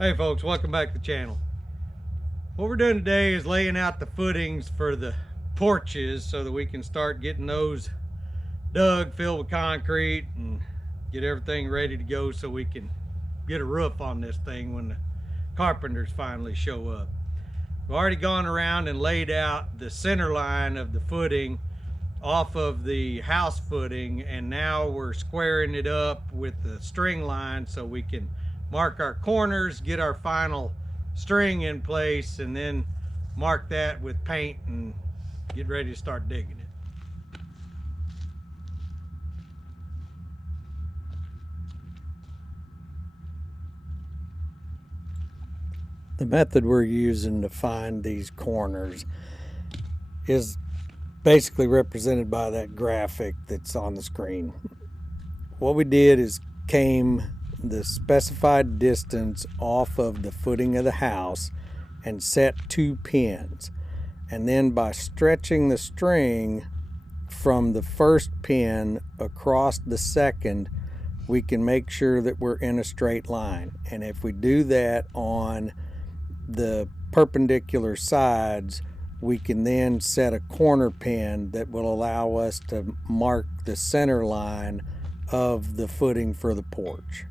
Hey folks, welcome back to the channel. What we're doing today is laying out the footings for the porches so that we can start getting those dug, filled with concrete, and get everything ready to go so we can get a roof on this thing when the carpenters finally show up. We've already gone around and laid out the center line of the footing off of the house footing, and now we're squaring it up with the string line so we can mark our corners, get our final string in place, and then mark that with paint and get ready to start digging it. The method we're using to find these corners is basically represented by that graphic that's on the screen. What we did is came the specified distance off of the footing of the house and set 2 pins, and then by stretching the string from the first pin across the second, we can make sure that we're in a straight line. And if we do that on the perpendicular sides, we can then set a corner pin that will allow us to mark the center line of the footing for the porch.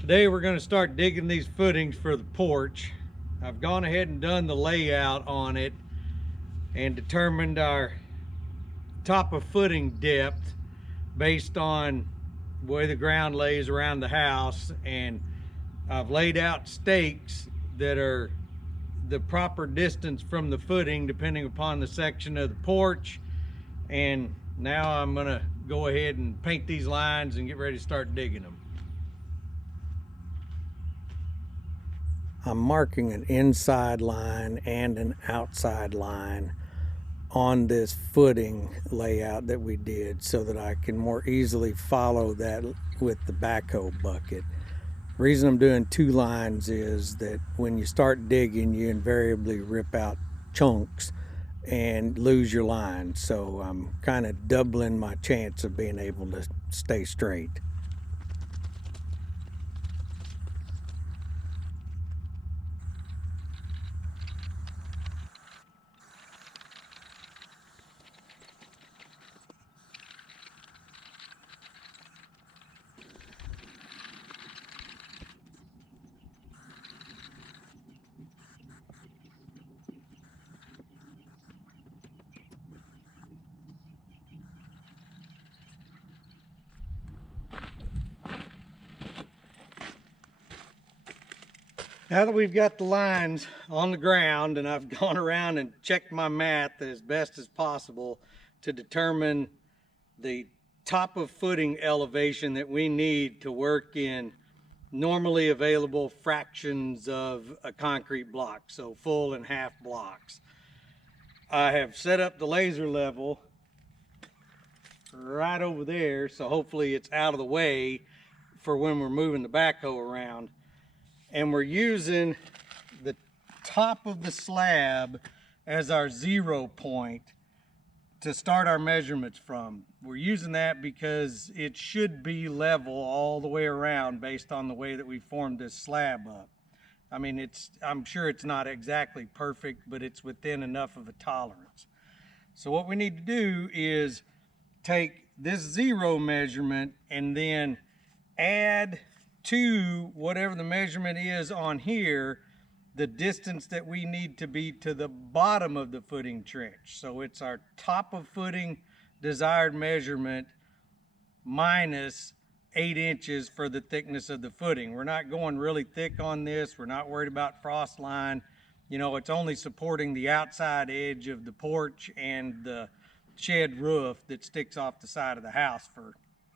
Today we're going to start digging these footings for the porch. I've gone ahead and done the layout on it and determined our top of footing depth based on the way the ground lays around the house, and I've laid out stakes that are the proper distance from the footing depending upon the section of the porch. And now I'm going to go ahead and paint these lines and get ready to start digging them. I'm marking an inside line and an outside line on this footing layout that we did so that I can more easily follow that with the backhoe bucket. The reason I'm doing 2 lines is that when you start digging, you invariably rip out chunks and lose your line. So I'm kind of doubling my chance of being able to stay straight. Now that we've got the lines on the ground and I've gone around and checked my math as best as possible to determine the top of footing elevation that we need to work in normally available fractions of a concrete block, so full and half blocks, I have set up the laser level right over there, so hopefully it's out of the way for when we're moving the backhoe around. And we're using the top of the slab as our 0 point to start our measurements from. We're using that because it should be level all the way around based on the way that we formed this slab up. I mean, I'm sure it's not exactly perfect, but it's within enough of a tolerance. So what we need to do is take this 0 measurement and then add to whatever the measurement is on here the distance that we need to be to the bottom of the footing trench. So it's our top of footing desired measurement minus 8 inches for the thickness of the footing. We're not going really thick on this. We're not worried about frost line. You know, it's only supporting the outside edge of the porch and the shed roof that sticks off the side of the house for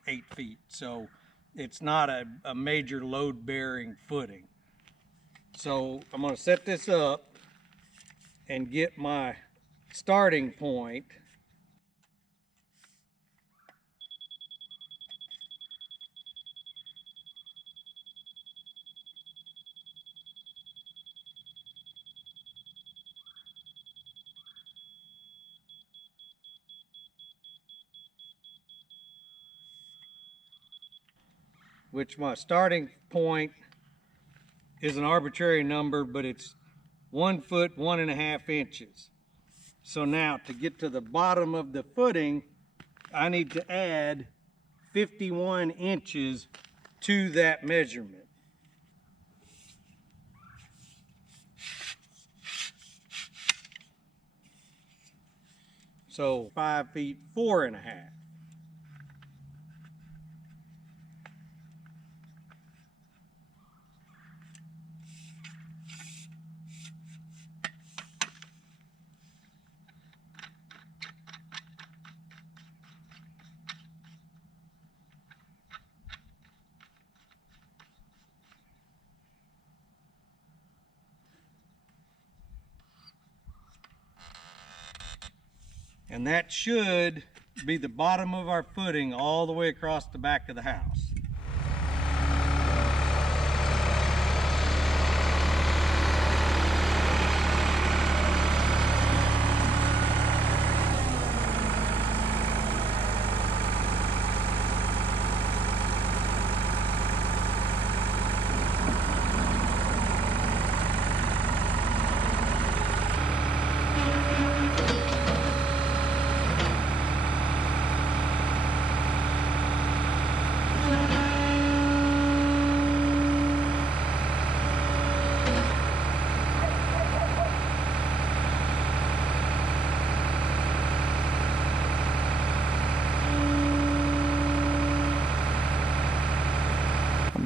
8 feet. So it's not a major load bearing footing. So I'm going to set this up and get my starting point. Which my starting point is an arbitrary number, but it's 1 foot 1.5 inches. So now to get to the bottom of the footing, I need to add 51 inches to that measurement. So 5 feet 4.5. And that should be the bottom of our footing all the way across the back of the house.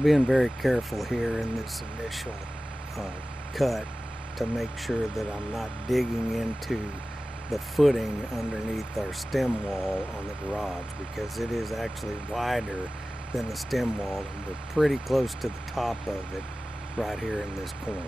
Being very careful here in this initial cut to make sure that I'm not digging into the footing underneath our stem wall on the garage, because it is actually wider than the stem wall, and we're pretty close to the top of it right here in this corner.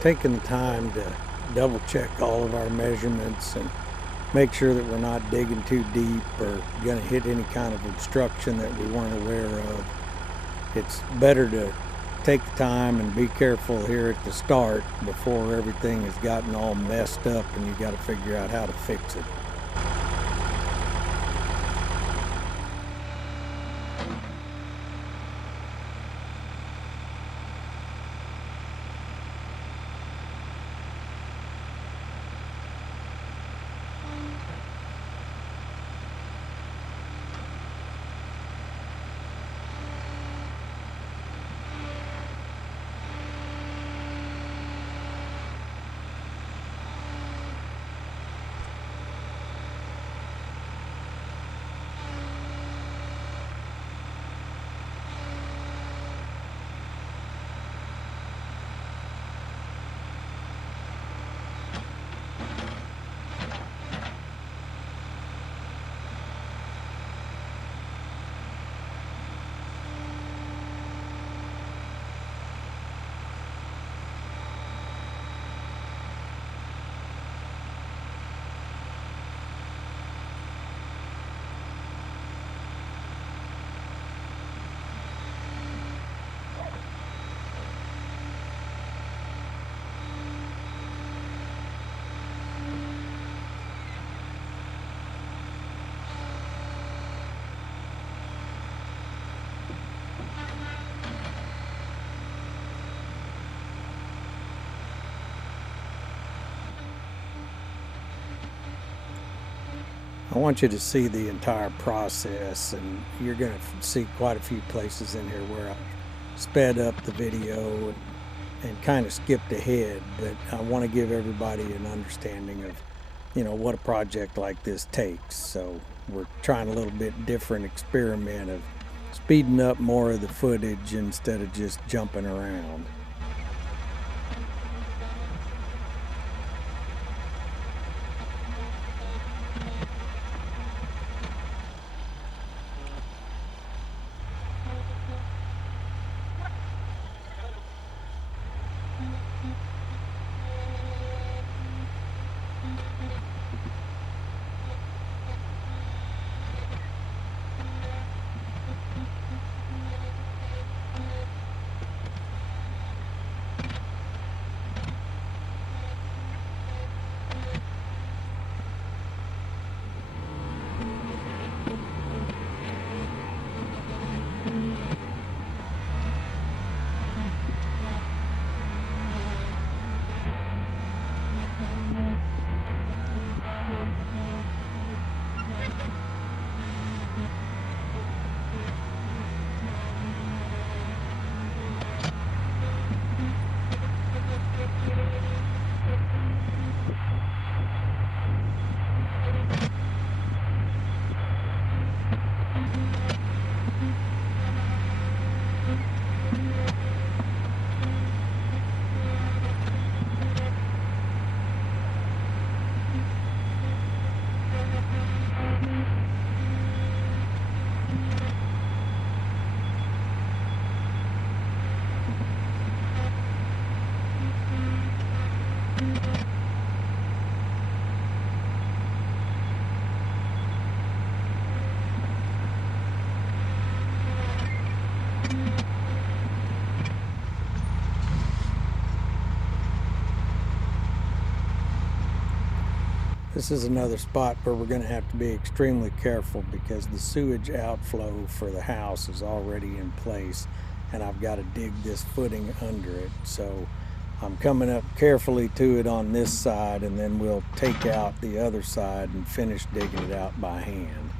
Taking the time to double check all of our measurements and make sure that we're not digging too deep or going to hit any kind of obstruction that we weren't aware of. It's better to take the time and be careful here at the start before everything has gotten all messed up and you got to figure out how to fix it. I want you to see the entire process, and you're going to see quite a few places in here where I sped up the video and kind of skipped ahead, but I want to give everybody an understanding of, you know, what a project like this takes. So we're trying a little bit different experiment of speeding up more of the footage instead of just jumping around. This is another spot where we're going to have to be extremely careful because the sewage outflow for the house is already in place and I've got to dig this footing under it. So I'm coming up carefully to it on this side, and then we'll take out the other side and finish digging it out by hand.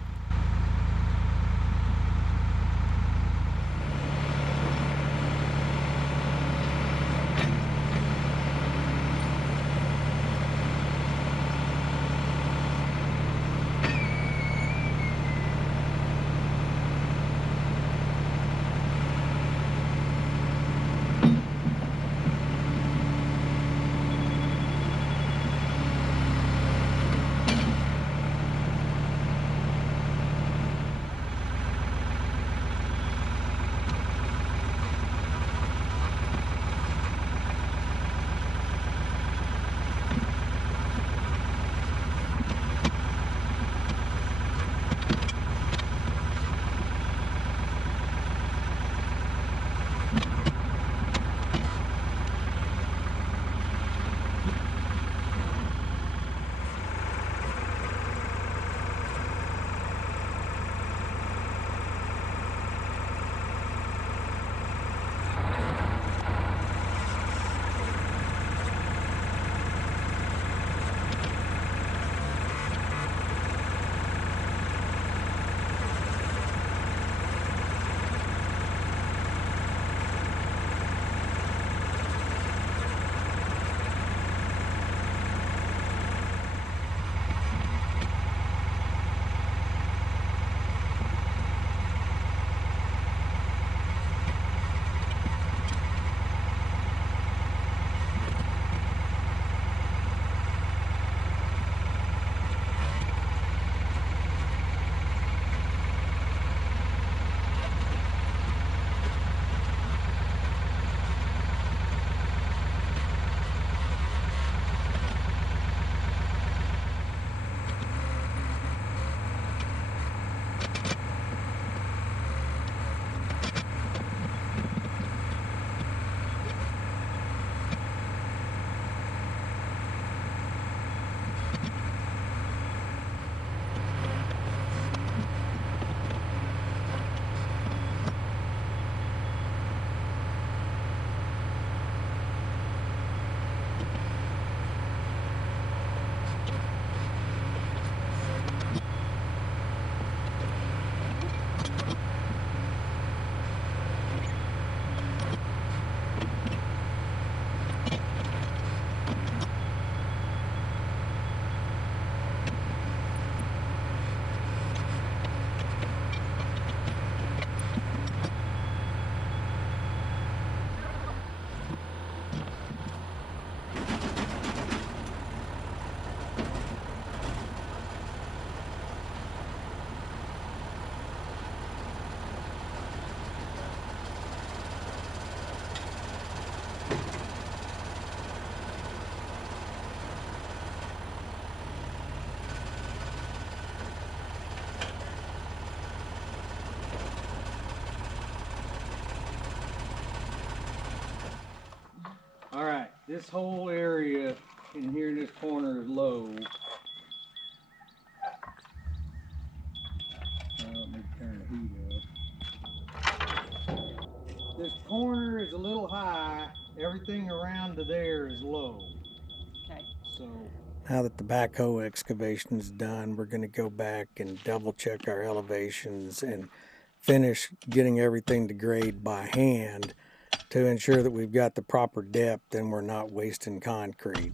This whole area in here in this corner is low. Let me turn the heat up. This corner is a little high. Everything around to there is low. Okay. So Now that the backhoe excavation is done, we're going to go back and double check our elevations and finish getting everything to grade by hand to ensure that we've got the proper depth and we're not wasting concrete.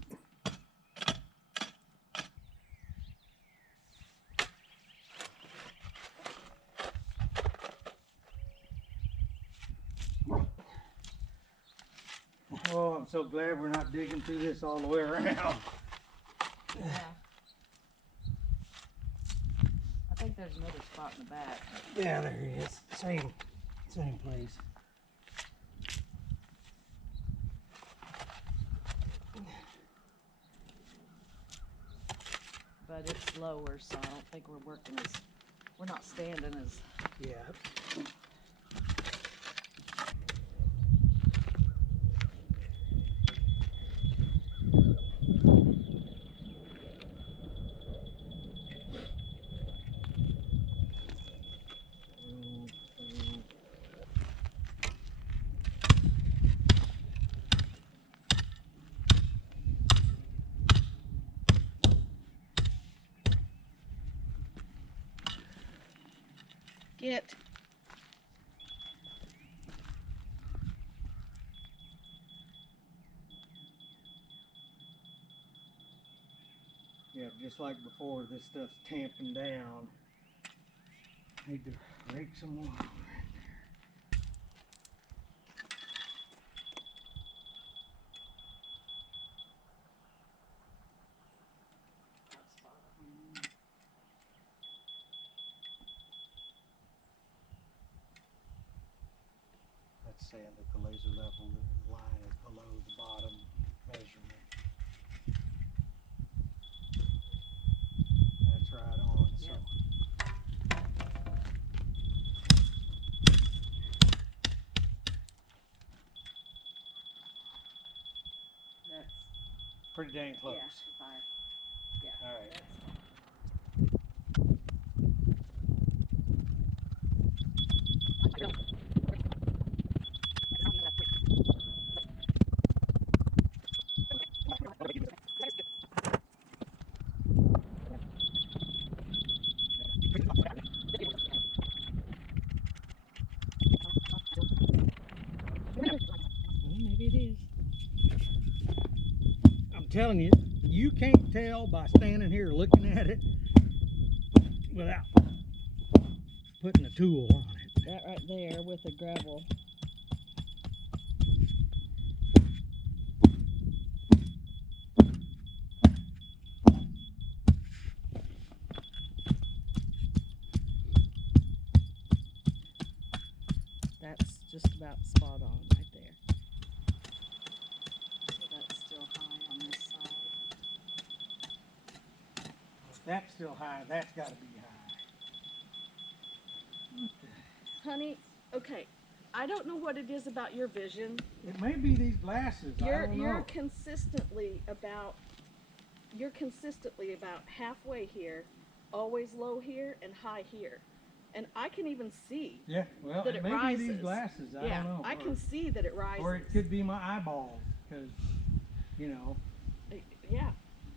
oh, I'm so glad we're not digging through this all the way around. Yeah. I think there's another spot in the back. Yeah, there he is. Same place. But it's lower, so I don't think we're not standing as. Yeah. Get. Yeah, just like before, this stuff's tamping down. Need to rake some more. That's saying that the laser level line is below the bottom measurement. That's right on. So. Yep. That's Pretty dang close. yeah. Fire. Yeah. All right. That's Well, maybe it is. I'm telling you, you can't tell by standing here looking at it without putting a tool on it. that right there with the gravel. That's just about spot on right there. So that's still high on this side. That's still high. That's got to be high. What the- Honey, okay, I don't know what it is about your vision. It may be these glasses. I don't know. You're consistently about halfway here, always low here and high here. And I can even see Yeah, well, that it it may rises. be these glasses. I yeah, don't know. I can see that it rises. Or it could be my eyeballs, because, you know, Yeah,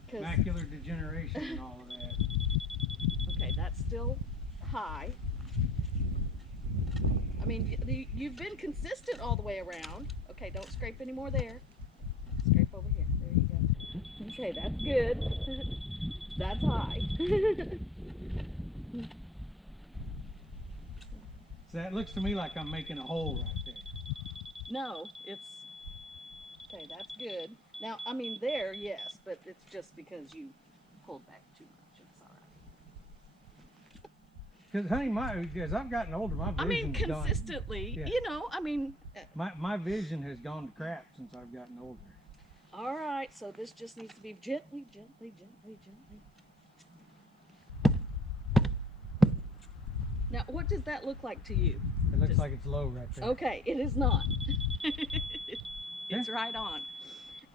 'cause macular degeneration and all of that. okay, that's still high. I mean, you've been consistent all the way around. Okay, don't scrape any more there. Scrape over here. There you go. Okay, that's good. That's high. So that looks to me like I'm making a hole right there. No, it's okay. That's good. Now, I mean, there, yes, but it's just because you pulled back too much. It's all right. Because, honey, as I've gotten older, my vision's I mean, gone. consistently, Yeah. you know. I mean, My vision has gone to crap since I've gotten older. all right. So this just needs to be gently, gently, gently, gently. Now, what does that look like to you? It looks Just- like it's low right there. Okay, it is not. It's Yeah. right on.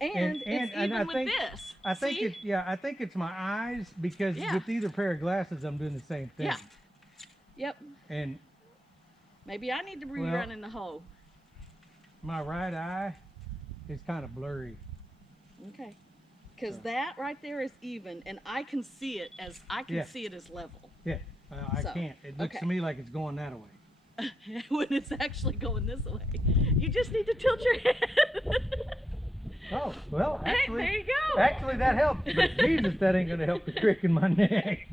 And it's even I with think, this. I think See? it, yeah, I think it's my eyes because Yeah. with either pair of glasses, I'm doing the same thing. Yeah. Yep. And Maybe I need to Well- rerun in the hole. my right eye is kind of blurry. Okay. Because that right there is even, and I can see it as see it as level. Yeah, I So, can't. It looks to okay. me like it's going that way. When it's actually going this way. You just need to tilt your head. Oh, well, actually, Hey, there you go. actually that helps. But Jesus, that ain't gonna help the crick in my neck.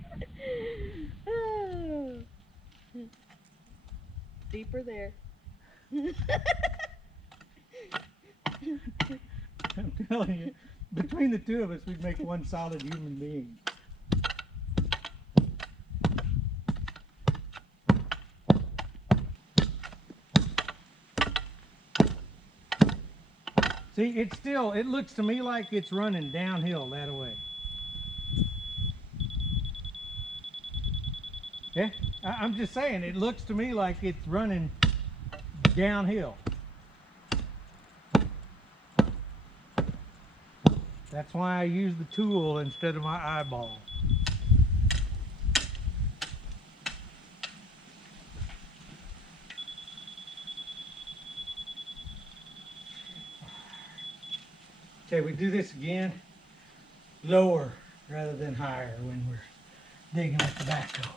Deeper there. I'm telling you, between the two of us, we'd make one solid human being. See, it looks to me like it's running downhill that way. Yeah, I'm just saying, it looks to me like it's running downhill. That's why I use the tool instead of my eyeball. Okay, we do this again, lower rather than higher when we're digging at the backhoe.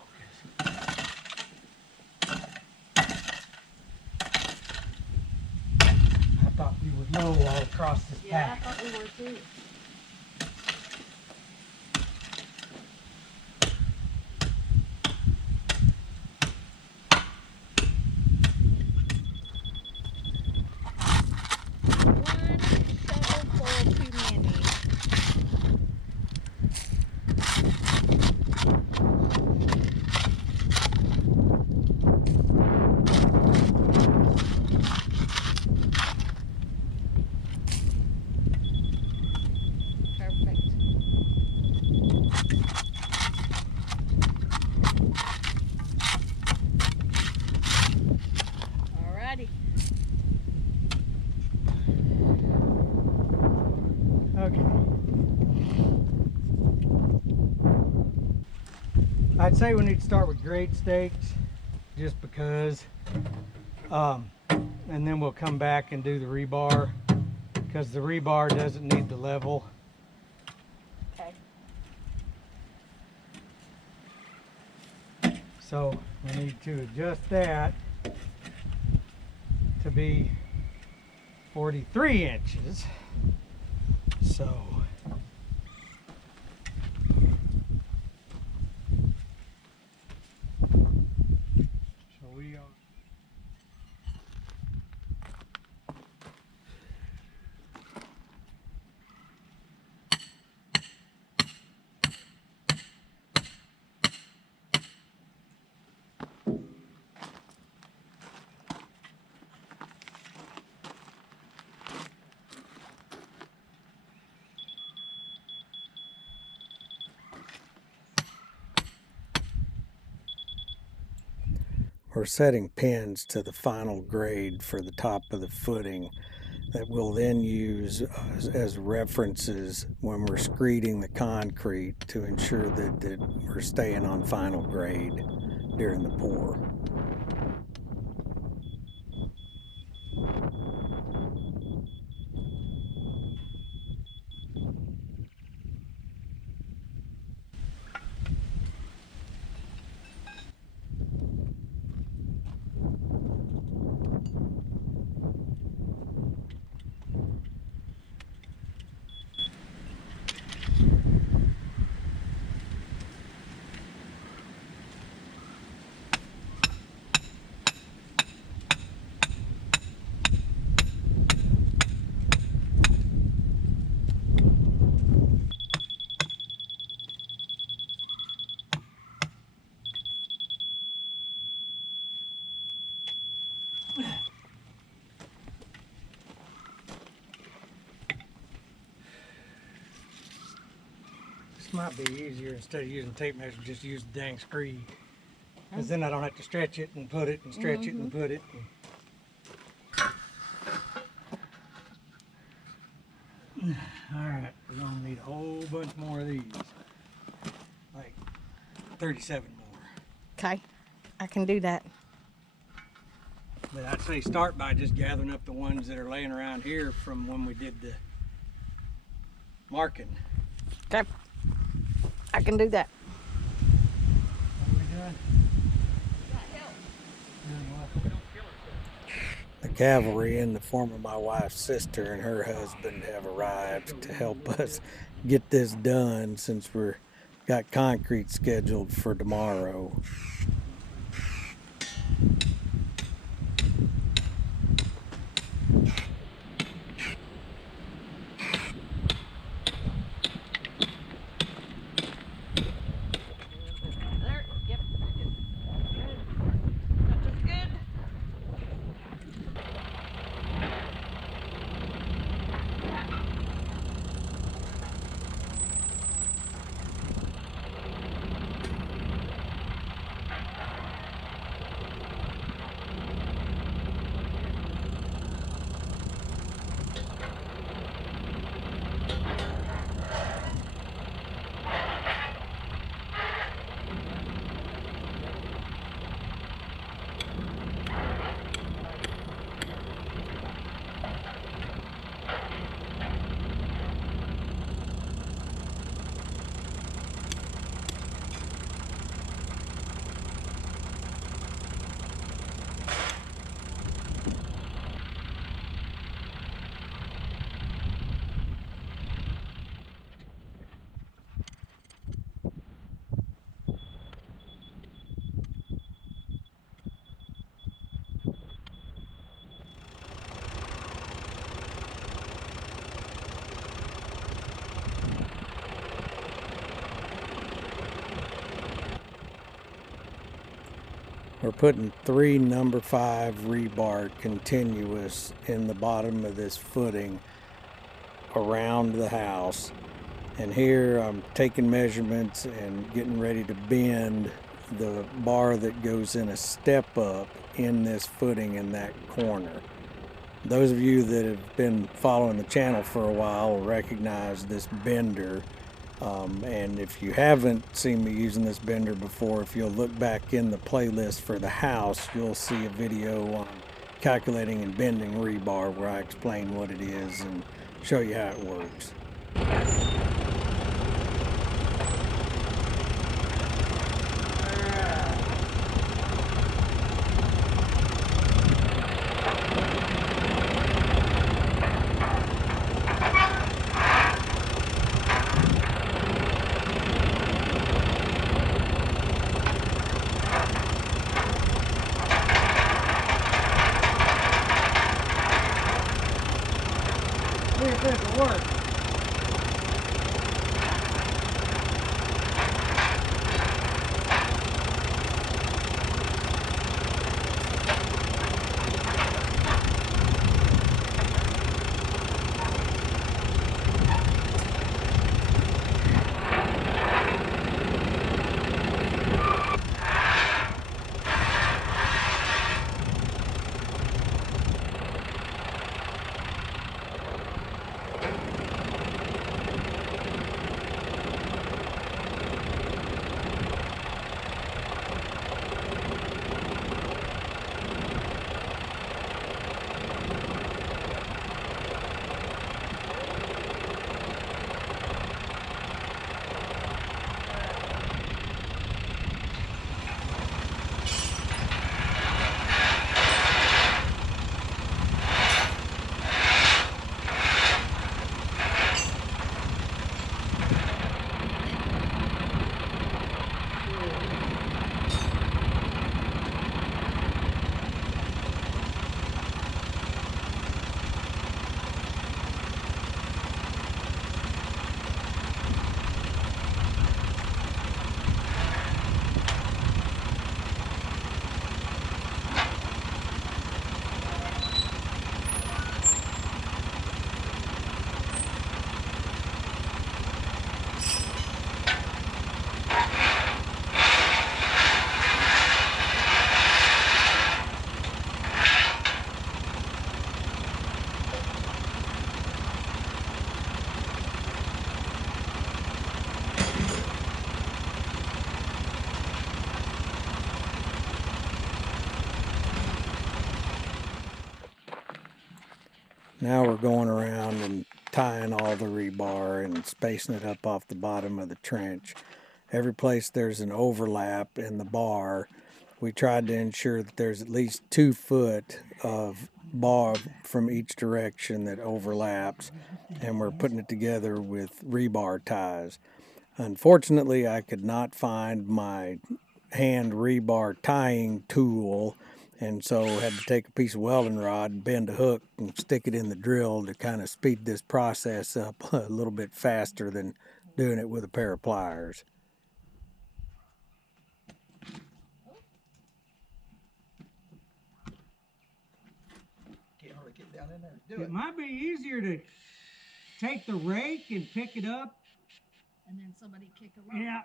I thought we were low all across this Yeah, I back. thought we were too. One shovelful too many. Perfect. Alrighty. Okay. I'd say we need to start with grade stakes, just because, and then we'll come back and do the rebar, because the rebar doesn't need the level. Okay. So we need to adjust that to be 43 inches. So we are. We're setting pins to the final grade for the top of the footing that we'll then use as references when we're screeding the concrete to ensure that we're staying on final grade during the pour. This might be easier instead of using tape measure, just use the dang screed. Because then I don't have to stretch it and put it and stretch it and put it. Alright, we're gonna need a whole bunch more of these. Like 37 more. Okay, I can do that. But I'd say start by just gathering up the ones that are laying around here from when we did the marking. Okay, I can do that. What are we doing? The cavalry in the form of my wife's sister and her husband have arrived to help us get this done since we're got concrete scheduled for tomorrow. There, yep. Good. That looks good. We're putting 3 number 5 rebar continuous in the bottom of this footing around the house. And here I'm taking measurements and getting ready to bend the bar that goes in a step up in this footing in that corner. Those of you that have been following the channel for a while will recognize this bender. And if you haven't seen me using this bender before, if you'll look back in the playlist for the house, you'll see a video on calculating and bending rebar where I explain what it is and show you how it works. See if this will work. Now we're going around and tying all the rebar and spacing it up off the bottom of the trench. Every place there's an overlap in the bar, we tried to ensure that there's at least 2 foot of bar from each direction that overlaps, and we're putting it together with rebar ties. Unfortunately, I could not find my hand rebar tying tool, and so had to take a piece of welding rod, bend a hook, and stick it in the drill to kind of speed this process up a little bit faster than doing it with a pair of pliers. Can't hardly get down in there and do It might be easier to take the rake and pick it up. And then somebody kick a rope. Yeah.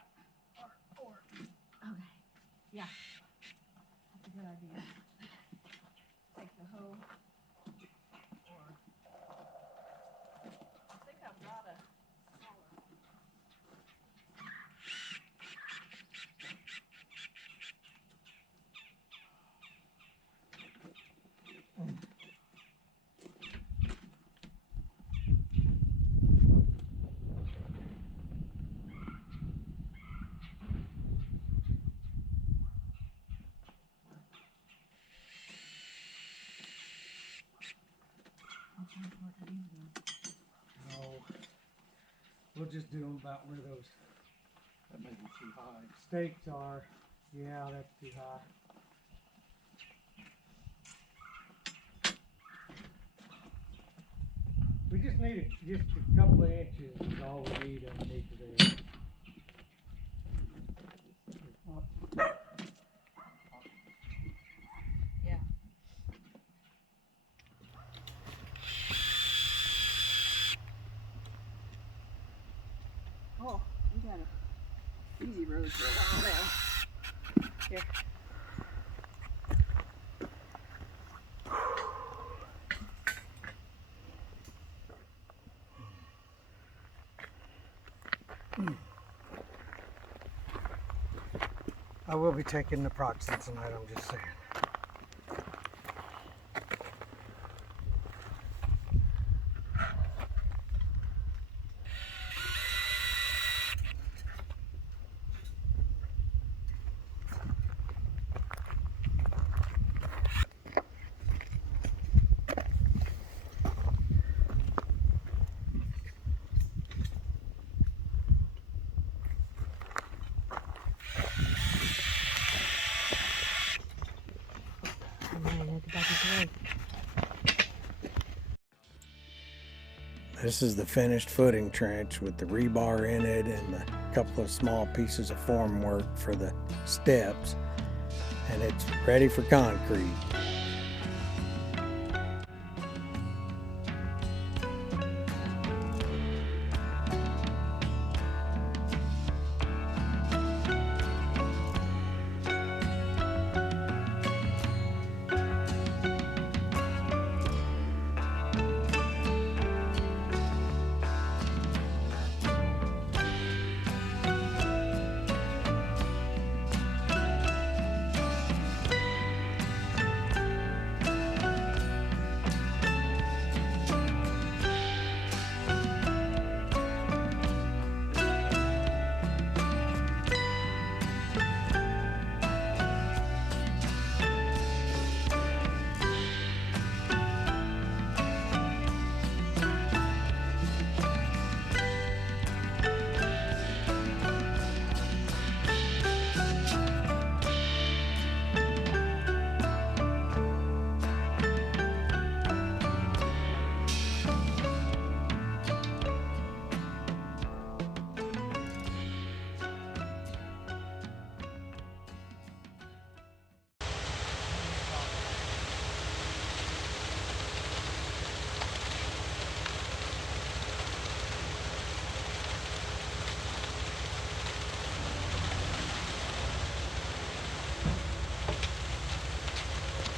Okay. Yeah. That's a good idea. Take the hoe. Or I think I've got a smaller. No. We'll just do them about where those That may be too high. stakes are. Yeah, that's too high. We just need just a couple of inches is all we need underneath of there. Yeah. Oh, you got a easy road for a while now. Here. I will be taking the proxy tonight, I'm just saying. This is the finished footing trench with the rebar in it and a couple of small pieces of formwork for the steps, and it's ready for concrete.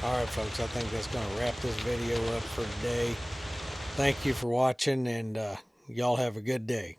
Alright folks, I think that's going to wrap this video up for today. Thank you for watching, and y'all have a good day.